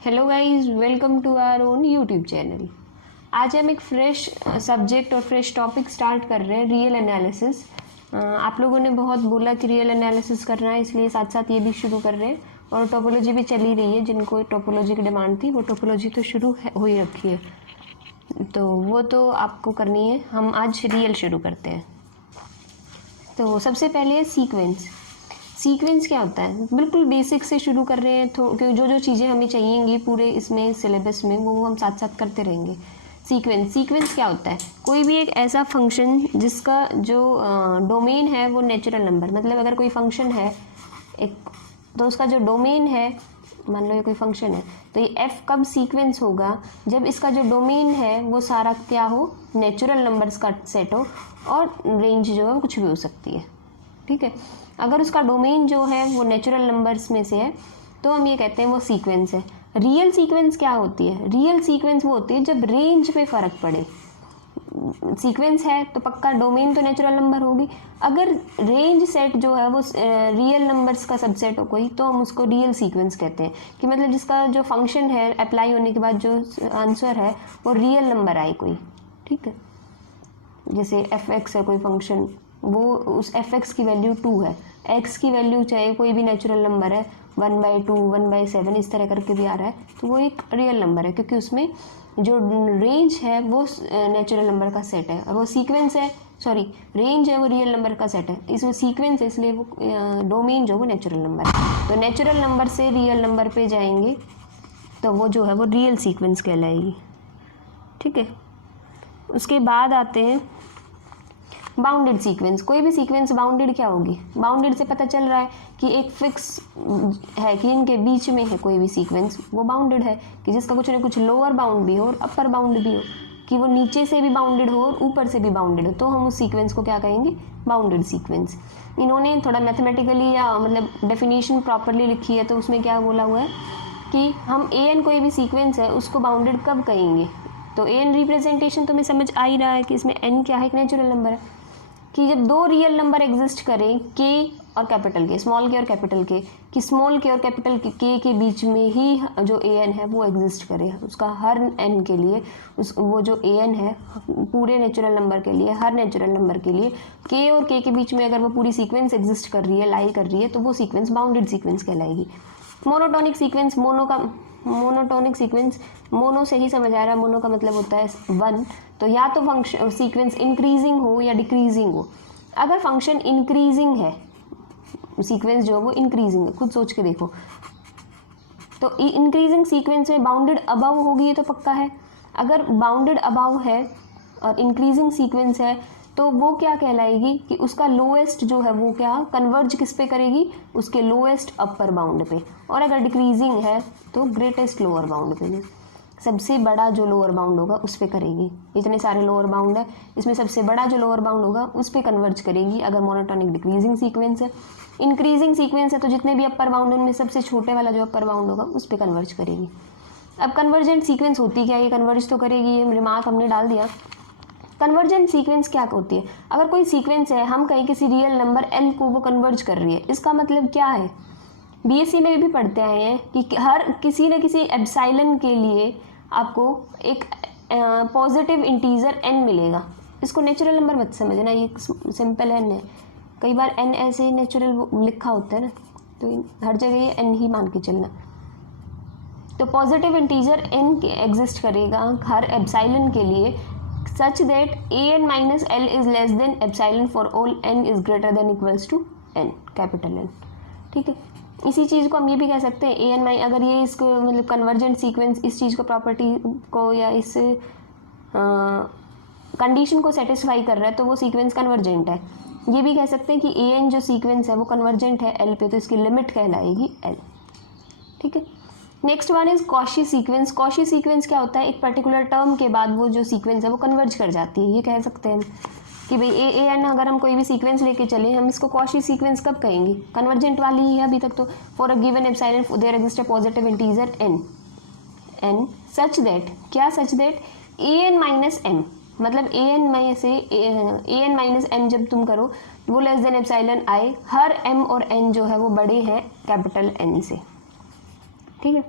Hello guys, welcome to our own YouTube channel. आज हम एक फ्रेश सब्जेक्ट और फ्रेश टॉपिक स्टार्ट कर रहे हैं, रियल एनालिसिस। आप लोगों ने बहुत बोला कि रियल एनालिसिस करना है, इसलिए साथ साथ ये भी शुरू कर रहे हैं। और टोपोलॉजी भी चली रही है, जिनको टोपोलॉजी की डिमांड थी वो टोपोलॉजी तो शुरू हो ही रखी है, तो वो तो आपको करनी है। हम आज रियल शुरू करते हैं। तो सबसे पहले है सीक्वेंस। सीक्वेंस क्या होता है, बिल्कुल बेसिक से शुरू कर रहे हैं, क्योंकि जो जो चीज़ें हमें चाहिएंगी पूरे इसमें सिलेबस में वो हम साथ साथ करते रहेंगे। सीक्वेंस क्या होता है, कोई भी एक ऐसा फंक्शन जिसका जो डोमेन है वो नेचुरल नंबर, मतलब अगर कोई फंक्शन है एक, तो उसका जो डोमेन है, मान लो ये कोई फंक्शन है, तो ये एफ कब सीक्वेंस होगा, जब इसका जो डोमेन है वो सारा क्या हो, नेचुरल नंबर्स का सेट हो, और रेंज जो है वो कुछ भी हो सकती है। ठीक है, अगर उसका डोमेन जो है वो नेचुरल नंबर्स में से है तो हम ये कहते हैं वो सीक्वेंस है। रियल सीक्वेंस क्या होती है, रियल सीक्वेंस वो होती है जब रेंज पे फ़र्क पड़े। सीक्वेंस है तो पक्का डोमेन तो नेचुरल नंबर होगी, अगर रेंज सेट जो है वो रियल नंबर्स का सबसेट हो कोई, तो हम उसको रियल सीक्वेंस कहते हैं। कि मतलब जिसका जो फंक्शन है अप्लाई होने के बाद जो आंसर है वो रियल नंबर आए कोई। ठीक है, जैसे एफ एक्स है कोई फंक्शन, वो उस एफ एक्स की वैल्यू 2 है, एक्स की वैल्यू चाहे कोई भी नेचुरल नंबर है 1/2 1/7 इस तरह करके भी आ रहा है, तो वो एक रियल नंबर है, क्योंकि उसमें जो रेंज है वो नेचुरल नंबर का सेट है, और वो सीक्वेंस है, सॉरी रेंज है वो रियल नंबर का सेट है, इसमें सीक्वेंस है इसलिए वो डोमेन जो वो नेचुरल नंबर है। तो नेचुरल नंबर से रियल नंबर पे जाएंगे तो वो जो है वो रियल सीक्वेंस कहलाएगी। ठीक है, उसके बाद आते हैं बाउंडेड सीक्वेंस। कोई भी सीक्वेंस बाउंडेड क्या होगी, बाउंडेड से पता चल रहा है कि एक फिक्स है कि इनके बीच में है कोई भी सीक्वेंस, वो बाउंडेड है, कि जिसका कुछ ना कुछ लोअर बाउंड भी हो और अपर बाउंड भी हो, कि वो नीचे से भी बाउंडेड हो और ऊपर से भी बाउंडेड हो, तो हम उस सीक्वेंस को क्या कहेंगे, बाउंडेड सीक्वेंस। इन्होंने थोड़ा मैथमेटिकली या मतलब डेफिनेशन प्रॉपरली लिखी है, तो उसमें क्या बोला हुआ है कि हम ए एन कोई भी सीक्वेंस है उसको बाउंडेड कब कहेंगे। तो ए एन रिप्रेजेंटेशन तुम्हें समझ आ ही रहा है कि इसमें एन क्या है, एक नेचुरल नंबर है, कि जब दो रियल नंबर एग्जिस्ट करें के और कैपिटल के, स्मॉल के और कैपिटल के, कि स्मॉल के और कैपिटल के बीच में ही जो ए एन है वो एग्जिस्ट करे, उसका हर एन के लिए वो जो ए एन है पूरे नेचुरल नंबर के लिए, हर नेचुरल नंबर के लिए के और के बीच में अगर वो पूरी सीक्वेंस एग्जिस्ट कर रही है, लाई कर रही है, तो वो सीक्वेंस बाउंडेड सीक्वेंस कहलाएगी। Monotonic sequence, monotonic sequence, mono से ही समझ आ रहा है, मोनो का मतलब होता है 1, तो या तो फंक्शन सीक्वेंस इंक्रीजिंग हो या डिक्रीजिंग हो। अगर फंक्शन इंक्रीजिंग है, सीक्वेंस जो है वो इंक्रीजिंग है, खुद सोच के देखो, तो इंक्रीजिंग सीक्वेंस में बाउंडेड अबव होगी, ये तो पक्का है। अगर बाउंडेड अबव है और इंक्रीजिंग सीक्वेंस है तो वो क्या कहलाएगी कि उसका लोएस्ट जो है वो क्या कन्वर्ज किस पे करेगी, उसके लोएस्ट अपर बाउंड पे, और अगर डिक्रीजिंग है तो ग्रेटेस्ट लोअर बाउंड पे, सबसे बड़ा जो लोअर बाउंड होगा उस पे करेगी। इतने सारे लोअर बाउंड है, इसमें सबसे बड़ा जो लोअर बाउंड होगा उस पे कन्वर्ज करेगी, अगर मोनोटोनिक डिक्रीजिंग सीक्वेंस है। इंक्रीजिंग सीक्वेंस है तो जितने भी अपर बाउंड उनमें सबसे छोटे वाला जो अपर बाउंड होगा उस पे कन्वर्ज करेगी। अब कन्वर्जेंट सीक्वेंस होती क्या, ये कन्वर्ज तो करेगी, ये रिमार्क हमने डाल दिया। कन्वर्जेंट सीक्वेंस क्या होती है, अगर कोई सीक्वेंस है हम कहीं किसी रियल नंबर एल को वो कन्वर्ज कर रही है, इसका मतलब क्या है, बीएससी में भी पढ़ते आए हैं कि हर किसी न किसी एप्सिलॉन के लिए आपको एक पॉजिटिव इंटीजर एन मिलेगा। इसको नेचुरल नंबर मत समझना, ये सिंपल एन है, कई बार एन ऐसे ही नेचुरल लिखा होता है ना, तो हर जगह ये एन ही मान के चलना। तो पॉजिटिव इंटीजर एन एग्जिस्ट करेगा हर एप्सिलॉन के लिए, such that an minus l is less than epsilon for all n is greater than equals to n, capital N। ठीक है, इसी चीज़ को हम ये भी कह सकते हैं ए एन माई, अगर ये इसको मतलब कन्वर्जेंट सीक्वेंस इस चीज़ को प्रॉपर्टी को या इस कंडीशन को सेटिस्फाई कर रहा है तो वो सीक्वेंस कन्वर्जेंट है। ये भी कह सकते हैं कि ए एन जो सीक्वेंस है वो कन्वर्जेंट है एल पे, तो इसकी लिमिट कहलाएगी एल। ठीक है, next one is Cauchy sequence. Cauchy sequence क्या होता है, एक पर्टिकुलर टर्म के बाद वो जो सीक्वेंस है वो कन्वर्ज कर जाती है। ये कह सकते हैं कि भाई ए एन अगर हम कोई भी सीक्वेंस लेके चले, हम इसको कॉशी सीक्वेंस कब कहेंगे, कन्वर्जेंट वाली ही है अभी तक तो। For a given epsilon there exist a positive integer n such that, क्या such that a n minus m, मतलब ए एन माइनस एम जब तुम करो वो लेस देन एप्सिलॉन आई, हर एम और एन जो है वो बड़े हैं कैपिटल एन से। ठीक है,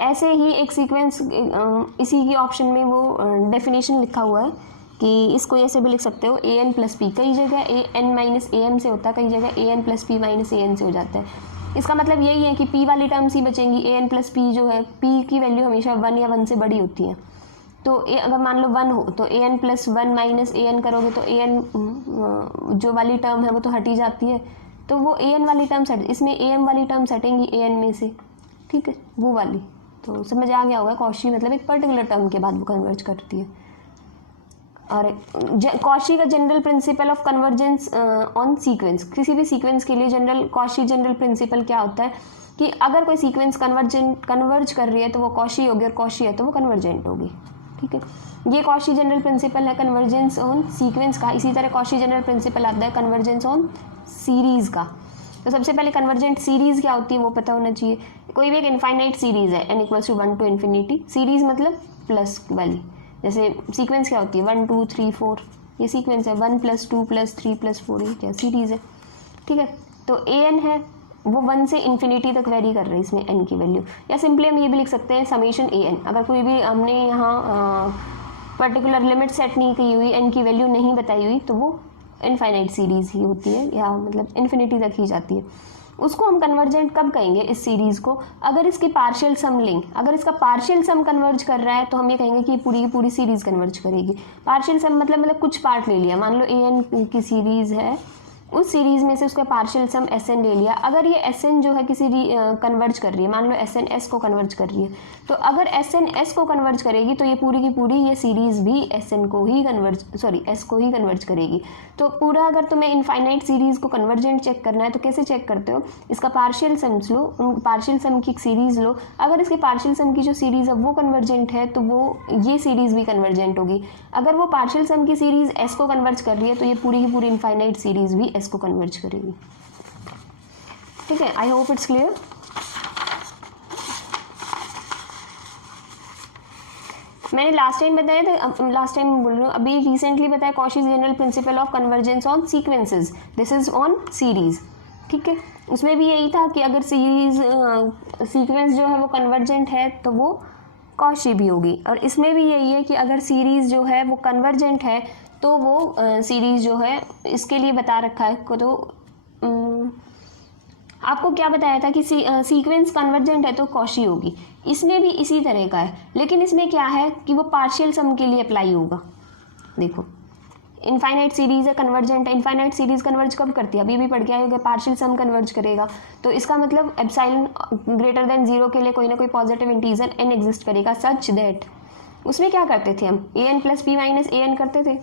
ऐसे ही एक सीक्वेंस इसी की ऑप्शन में वो डेफिनेशन लिखा हुआ है कि इसको ऐसे भी लिख सकते हो ए एन प्लस पी, कई जगह ए एन माइनस ए एम से होता है, कई जगह ए N plus P minus A N से हो जाता है। इसका मतलब यही है कि पी वाली टर्म्स ही बचेंगी, ए एन प्लस पी जो है पी की वैल्यू हमेशा 1 या 1 से बड़ी होती है। तो अगर मान लो 1 हो तो ए N plus 1 minus A N करोगे तो ए एन जो वाली टर्म है वो तो हट ही जाती है, तो वो ए एन वाली टर्म्स हट, इसमें ए एम वाली टर्म्स हटेंगी ए एन में से, ठीक है, वो वाली। तो समझ आ गया होगा, कॉशी मतलब एक पर्टिकुलर टर्म के बाद वो कन्वर्ज करती है। और कॉशी का general principle of convergence on sequence, किसी भी सीक्वेंस के लिए कॉशी जनरल प्रिंसिपल क्या होता है कि अगर कोई सीक्वेंस कन्वर्ज कर रही है तो वो कॉशी होगी, और कॉशी है तो वो कन्वर्जेंट होगी, ठीक है। ये कॉशी जनरल प्रिंसिपल है कन्वर्जेंस ऑन सीक्वेंस का। इसी तरह कॉशी जनरल प्रिंसिपल आता है कन्वर्जेंस ऑन सीरीज का। तो सबसे पहले कन्वर्जेंट सीरीज क्या होती है वो पता होना चाहिए। कोई भी एक इनफाइनाइट सीरीज है n = 1 to infinity, सीरीज मतलब प्लस वाली, जैसे सीक्वेंस क्या होती है 1 2 3 4, ये सीक्वेंस है 1 + 2 + 3 + 4, ये क्या सीरीज है, ठीक है। तो ए एन है वो 1 से इन्फिनिटी तक वेरी कर रही है इसमें n की वैल्यू, या सिंपली हम ये भी लिख सकते हैं समेशन ए एन। अगर कोई भी हमने यहाँ पर्टिकुलर लिमिट सेट नहीं की हुई, n की वैल्यू नहीं बताई हुई, तो वो इनफाइनाइट सीरीज ही होती है, या मतलब इन्फिनिटी तक ही जाती है। उसको हम कन्वर्जेंट कब कहेंगे इस सीरीज को, अगर इसकी पार्शियल सम लेंगे। अगर इसका पार्शियल सम कन्वर्ज कर रहा है तो हम ये कहेंगे कि पूरी की पूरी सीरीज कन्वर्ज करेगी। पार्शियल सम मतलब कुछ पार्ट ले लिया, मान लो ए एन की सीरीज है, उस सीरीज में से उसका पार्शियल सम एस एन ले लिया। अगर ये एस एन जो है किसी कन्वर्ज कर रही है, मान लो एस एन एस को कन्वर्ज कर रही है, तो अगर एस एन एस को कन्वर्ज करेगी तो ये पूरी की पूरी ये सीरीज भी एस एन को ही एस को ही कन्वर्ज करेगी। तो पूरा अगर तुम्हें इनफाइनाइट सीरीज को कन्वर्जेंट चेक करना है तो कैसे चेक करते हो, इसका पार्शियल सम्स लो, पार्शियल सम की सीरीज लो। अगर इसके पार्शियल सम की जो सीरीज है वो कन्वर्जेंट है तो वो ये सीरीज भी कन्वर्जेंट होगी। अगर वो पार्शियल सम की सीरीज एस को कन्वर्ज कर रही है तो ये पूरी की पूरी इनफाइनाइट सीरीज भी एस को कन्वर्ज करेगी, ठीक है। I hope it's clear. मैंने लास्ट टाइम बताया था, लास्ट टाइम बोल रही हूँ, अभी रिसेंटली बताया Cauchy's general principle of convergence on sequences, this is on series, ठीक है। उसमें भी यही था कि अगर सीरीज सीक्वेंस जो है वो कन्वर्जेंट है तो वो कॉशी भी होगी, और इसमें भी यही है कि अगर सीरीज जो है वो कन्वर्जेंट है तो वो सीरीज जो है, इसके लिए बता रखा है को, तो आपको क्या बताया था कि सीक्वेंस कन्वर्जेंट है तो कॉशी होगी। इसमें भी इसी तरह का है, लेकिन इसमें क्या है कि वो पार्शियल सम के लिए अप्लाई होगा। देखो इनफाइनाइट सीरीज है, कन्वर्जेंट है, इनफाइनाइट सीरीज कन्वर्ज कब करती है, अभी भी पढ़ के आए होंगे, पार्शियल सम कन्वर्ज करेगा। तो इसका मतलब एप्सिलॉन > 0 के लिए कोई ना कोई पॉजिटिव इंटीजर n एग्जिस्ट करेगा, सच दैट उसमें क्या करते थे हम, A N plus P minus A N करते थे।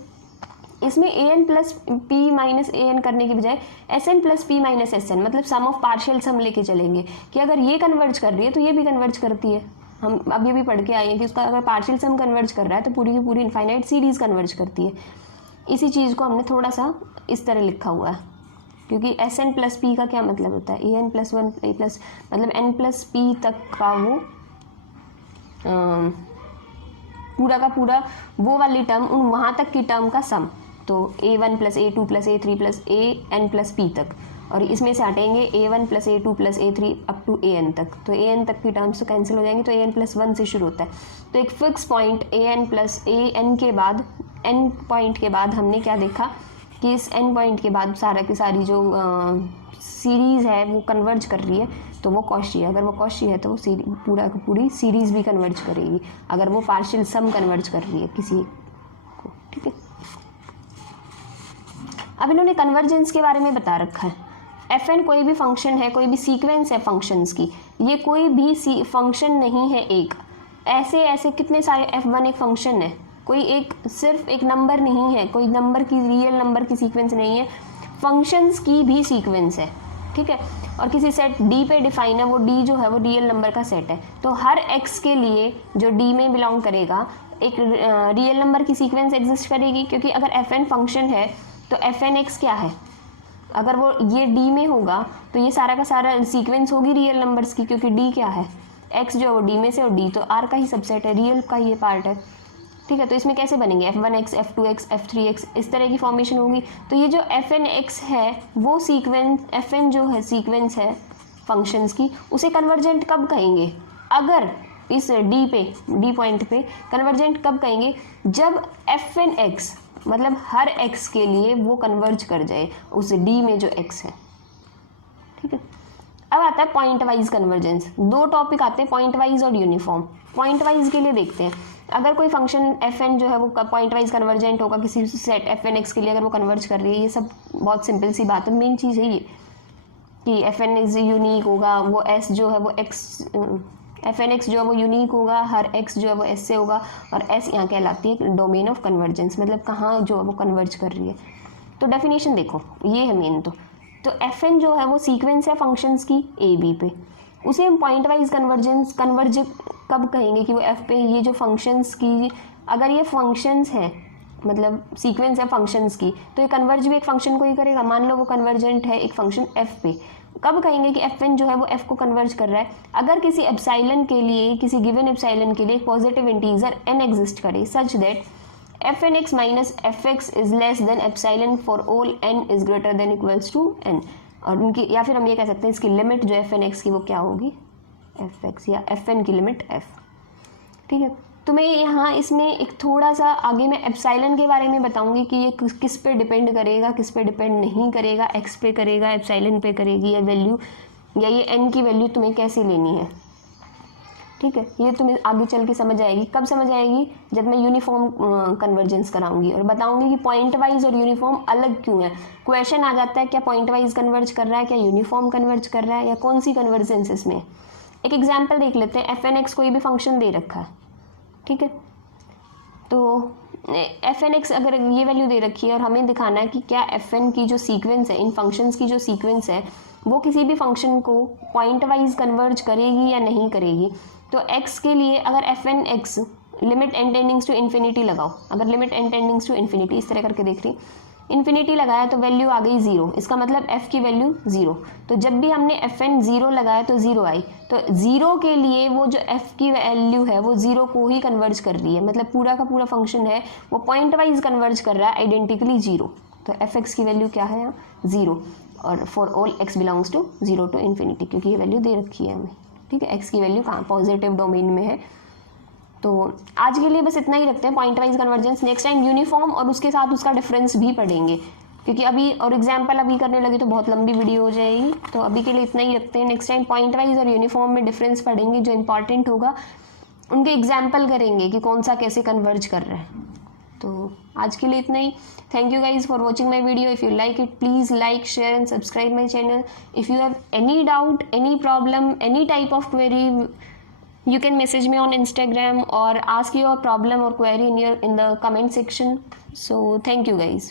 इसमें A N plus P minus A N करने की बजाय S N plus P minus S N, मतलब सम ऑफ पार्शियल सम लेके चलेंगे कि अगर ये कन्वर्ज कर रही है तो ये भी कन्वर्ज करती है। हम अभी भी पढ़ के आए हैं कि उसका अगर पार्शियल सम कन्वर्ज कर रहा है तो पूरी की पूरी इनफाइनाइट सीरीज कन्वर्ज करती है। इसी चीज़ को हमने थोड़ा सा इस तरह लिखा हुआ है, क्योंकि एस एन प्लस पी का क्या मतलब होता है, ए एन प्लस 1 ए प्लस मतलब एन प्लस पी तक का वो पूरा का पूरा वो वाली टर्म, उन वहाँ तक की टर्म का सम, तो a1 + a2 + a3 + an + p तक, और इसमें से हटेंगे a1 + a2 + a3 up to an तक, तो an तक की टर्म्स तो कैंसिल हो जाएंगे, तो an + 1 से शुरू होता है। तो एक फिक्स पॉइंट an + an के बाद n पॉइंट के बाद हमने क्या देखा कि इस n पॉइंट के बाद सारा की सारी जो सीरीज़ है वो कन्वर्ज कर रही है तो वो कॉशी है। अगर वो कॉशी है तो वो पूरा पूरी सीरीज़ भी कन्वर्ज करेगी अगर वो पार्शियल सम कन्वर्ज कर रही है किसी को, ठीक है। अब इन्होंने कन्वर्जेंस के बारे में बता रखा है। एफ एन कोई भी फंक्शन है, कोई भी सीक्वेंस है फंक्शंस की, ये कोई भी फंक्शन नहीं है एक, ऐसे ऐसे कितने सारे f1 एक फंक्शन है, कोई एक सिर्फ एक नंबर नहीं है, कोई नंबर की रियल नंबर की सीक्वेंस नहीं है, फंक्शंस की भी सीक्वेंस है, ठीक है। और किसी सेट D पे डिफाइन है, वो D जो है वो रियल नंबर का सेट है, तो हर x के लिए जो D में बिलोंग करेगा एक रियल नंबर की सीक्वेंस एग्जिस्ट करेगी, क्योंकि अगर fn फंक्शन है तो fn(x) क्या है, अगर वो ये D में होगा तो ये सारा का सारा सीक्वेंस होगी रियल नंबर्स की, क्योंकि D क्या है, x जो है वो D में से, और D तो R का ही सबसेट है, रियल का ये पार्ट है, ठीक है। तो इसमें कैसे बनेंगे f1x, f2x, f3x, इस तरह की फॉर्मेशन होगी। तो ये जो fn(x) है वो सीक्वेंस, fn जो है सीक्वेंस है फंक्शंस की, उसे कन्वर्जेंट कब कहेंगे, अगर इस डी पॉइंट पे कन्वर्जेंट कब कहेंगे, जब एफ एन एक्स मतलब हर एक्स के लिए वो कन्वर्ज कर जाए उस डी में जो एक्स है। ठीक है, अब आता है पॉइंट वाइज कन्वर्जेंस। दो टॉपिक आते हैं, पॉइंट वाइज और यूनिफॉर्म। पॉइंट वाइज के लिए देखते हैं, अगर कोई फंक्शन एफ एन जो है वो पॉइंट वाइज कन्वर्जेंट होगा किसी सेट एफ एन एक्स के लिए, अगर वो कन्वर्ज कर रही है, ये सब बहुत सिंपल सी बात है। मेन चीज़ है ये कि एफ एन एक्स यूनिक होगा, वो एस जो है वो एक्स एफ एन एक्स जो है वो यूनिक होगा, हर एक्स जो है वो एस से होगा, और एस यहाँ कहलाती है डोमेन ऑफ कन्वर्जेंस, मतलब कहाँ जो है वो कन्वर्ज कर रही है। तो डेफिनेशन देखो, ये है मेन। तो एफ एन जो है वो सीक्वेंस है फंक्शंस की ए बी पे, उसे हम पॉइंट वाइज कन्वर्ज कब कहेंगे कि वो एफ पे ये जो फंक्शंस की, अगर ये फंक्शंस हैं मतलब सीक्वेंस है फंक्शंस की, तो ये कन्वर्ज भी एक फंक्शन को ही करेगा। मान लो वो कन्वर्जेंट है एक फंक्शन एफ पे, कब कहेंगे कि एफ एन जो है वो एफ को कन्वर्ज कर रहा है, अगर किसी एप्साइलन के लिए, किसी गिवन एप्साइलन के लिए एक पॉजिटिव इंटीजर एन एग्जिस्ट करे such that F N X minus F X is less than epsilon for all N is greater than equals to N. और उनकी, या फिर हम ये कह सकते हैं इसकी लिमिट जो एफ एन एक्स की वो क्या होगी, एफ एक्स, या एफ एन की लिमिट एफ। ठीक है, तो मैं यहाँ इसमें एक थोड़ा सा आगे मैं एप्साइलन के बारे में बताऊंगी कि ये किस पे डिपेंड करेगा, किस पे डिपेंड नहीं करेगा, एक्स पे करेगा, एप्साइलन पे करेगी, या वैल्यू, या ये एन की वैल्यू तुम्हें कैसे लेनी है। ठीक है, ये तुम्हें आगे चल के समझ आएगी। कब समझ आएगी, जब मैं यूनिफॉर्म कन्वर्जेंस कराऊंगी और बताऊंगी कि पॉइंट वाइज और यूनिफॉर्म अलग क्यों है। क्वेश्चन आ जाता है क्या पॉइंट वाइज कन्वर्ज कर रहा है, क्या यूनिफॉर्म कन्वर्ज कर रहा है, या कौन सी कन्वर्जेंस इसमें। एक एग्जाम्पल देख लेते हैं, एफ एन एक्स कोई भी फंक्शन दे रखा है, ठीक है, तो एफ एन एक्स अगर ये वैल्यू दे रखी है और हमें दिखाना है कि क्या एफ एन की जो सीक्वेंस है, इन फंक्शंस की जो सीक्वेंस है, वो किसी भी फंक्शन को पॉइंट वाइज कन्वर्ज करेगी या नहीं करेगी। तो एक्स के लिए अगर f N x limit n tendings to infinity लगाओ, अगर limit n tendings to infinity इस तरह करके देख रही, इन्फिनिटी लगाया तो वैल्यू आ गई 0, इसका मतलब f की वैल्यू 0। तो जब भी हमने एफ एन 0 लगाया तो 0 आई, तो 0 के लिए वो जो f की वैल्यू है वो 0 को ही कन्वर्ज कर रही है, मतलब पूरा का पूरा फंक्शन है वो पॉइंट वाइज कन्वर्ज कर रहा है आइडेंटिकली 0। तो एफ एक्स की वैल्यू क्या है यहाँ 0, और for all x belongs to 0 to infinity, क्योंकि ये वैल्यू दे रखी है हमें। ठीक है, x की वैल्यू कहाँ पॉजिटिव डोमेन में है। तो आज के लिए बस इतना ही रखते हैं point wise convergence. Next time uniform और उसके साथ उसका डिफरेंस भी पढ़ेंगे, क्योंकि अभी और एग्जाम्पल अभी करने लगे तो बहुत लंबी वीडियो हो जाएगी। तो अभी के लिए इतना ही रखते हैं। नेक्स्ट टाइम पॉइंट वाइज और यूनिफॉर्म में डिफरेंस पढ़ेंगे, जो इंपॉर्टेंट होगा उनके एग्जाम्पल करेंगे कि कौन सा कैसे कन्वर्ज कर रहा है। तो आज के लिए इतना ही। Thank you guys for watching my video. If you like it please like, share and subscribe my channel. If you have any doubt, any problem, any type of query, you can message me on Instagram or ask your problem or query in the comment section. So thank you guys.